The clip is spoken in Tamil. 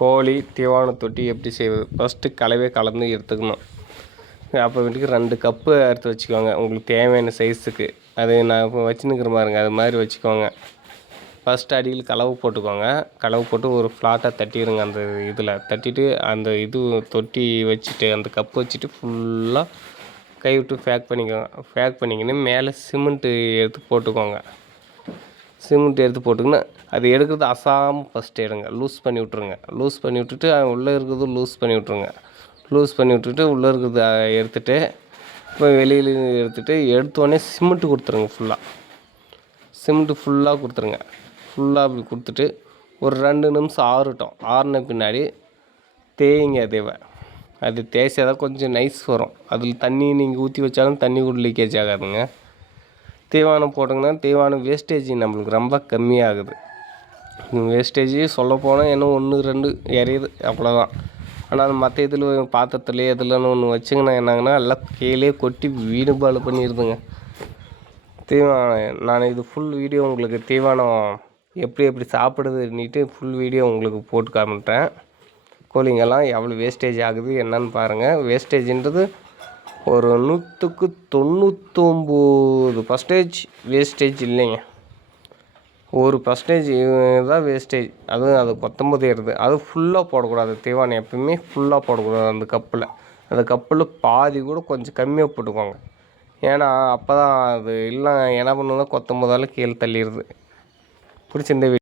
கோழி தீவன தொட்டி எப்படி செய்வது? ஃபஸ்ட்டு கலவையை கலந்து எடுத்துக்கணும். அப்புறமேட்டுக்கு 2 கப்பு எடுத்து வச்சுக்கோங்க. உங்களுக்கு தேவையான சைஸுக்கு. அது நான் இப்போ வச்சுன்னுக்கிற பாருங்க, அது மாதிரி வச்சுக்கோங்க. ஃபஸ்ட்டு அடியில் கலவை போட்டுக்கோங்க. கலவை போட்டு ஒரு ஃப்ளாட்டாக தட்டிடுங்க. அந்த இதில் தட்டிட்டு அந்த இது தொட்டி வச்சுட்டு அந்த கப்பு வச்சுட்டு ஃபுல்லாக கை விட்டு பேக் பண்ணிக்கின்னு மேலே சிமெண்ட்டு எடுத்து போட்டுக்கோங்க. சிமெண்ட் எடுத்து போட்டுக்கின்னு அது எடுக்கிறது அசாமல் ஃபஸ்ட்டு எடுங்க. லூஸ் பண்ணி விட்ருங்க. லூஸ் பண்ணி விட்டுட்டு உள்ளே இருக்கிறது லூஸ் பண்ணி விட்ருங்க. லூஸ் பண்ணி விட்டுட்டு உள்ளே இருக்கிறத எடுத்துகிட்டு இப்போ வெளியில் எடுத்துகிட்டு எடுத்தோடனே சிமெண்ட்டு கொடுத்துருங்க. சிமெண்ட்டு ஃபுல்லாக கொடுத்துருங்க. ஃபுல்லாக அப்படி கொடுத்துட்டு ஒரு 2 நிமிஷம் ஆறட்டும். ஆறின பின்னாடி தேய்ங்க தேவை. அது தேய்ச்சா தான் கொஞ்சம் நைஸ் வரும். அதில் தண்ணி நீங்கள் ஊற்றி வச்சாலும் தண்ணி கூட லீக்கேஜ் ஆகாதுங்க. தீவனம் போட்டிங்கன்னா தீவனம் வேஸ்டேஜ் நம்மளுக்கு ரொம்ப கம்மியாகுது. வேஸ்டேஜ் சொல்லப்போனால் இன்னும் 1, 2 எறியுது அவ்வளோதான். ஆனால் மற்ற இதில் பாத்திரத்துலேயே எதுலன்னு ஒன்று வச்சுங்கன்னா என்னாங்கன்னா எல்லாம் கீழே கொட்டி வீடு பால் பண்ணிடுதுங்க. தீவனம் நான் இது ஃபுல் வீடியோ உங்களுக்கு தீவனம் எப்படி சாப்பிடுதுன்னுட்டு ஃபுல் வீடியோ உங்களுக்கு போட்டு காமிட்டேன். கோழிங்கெல்லாம் எவ்வளோ வேஸ்டேஜ் ஆகுது என்னன்னு பாருங்கள். வேஸ்டேஜின்றது ஒரு 100க்கு 99% வேஸ்டேஜ் இல்லைங்க. 1% தான் வேஸ்டேஜ். அதுவும் அது 19 ஏறுது. அது ஃபுல்லாக போடக்கூடாது. தீவனம் எப்பவுமே ஃபுல்லாக போடக்கூடாது. அந்த கப்பில் பாதி கூட கொஞ்சம் கம்மியாக போட்டுக்கோங்க. ஏன்னா அப்போ தான் அது இல்லை என்ன பண்ணுன்னா 19 கீழே தள்ளிடுது. பிடிச்சிருந்த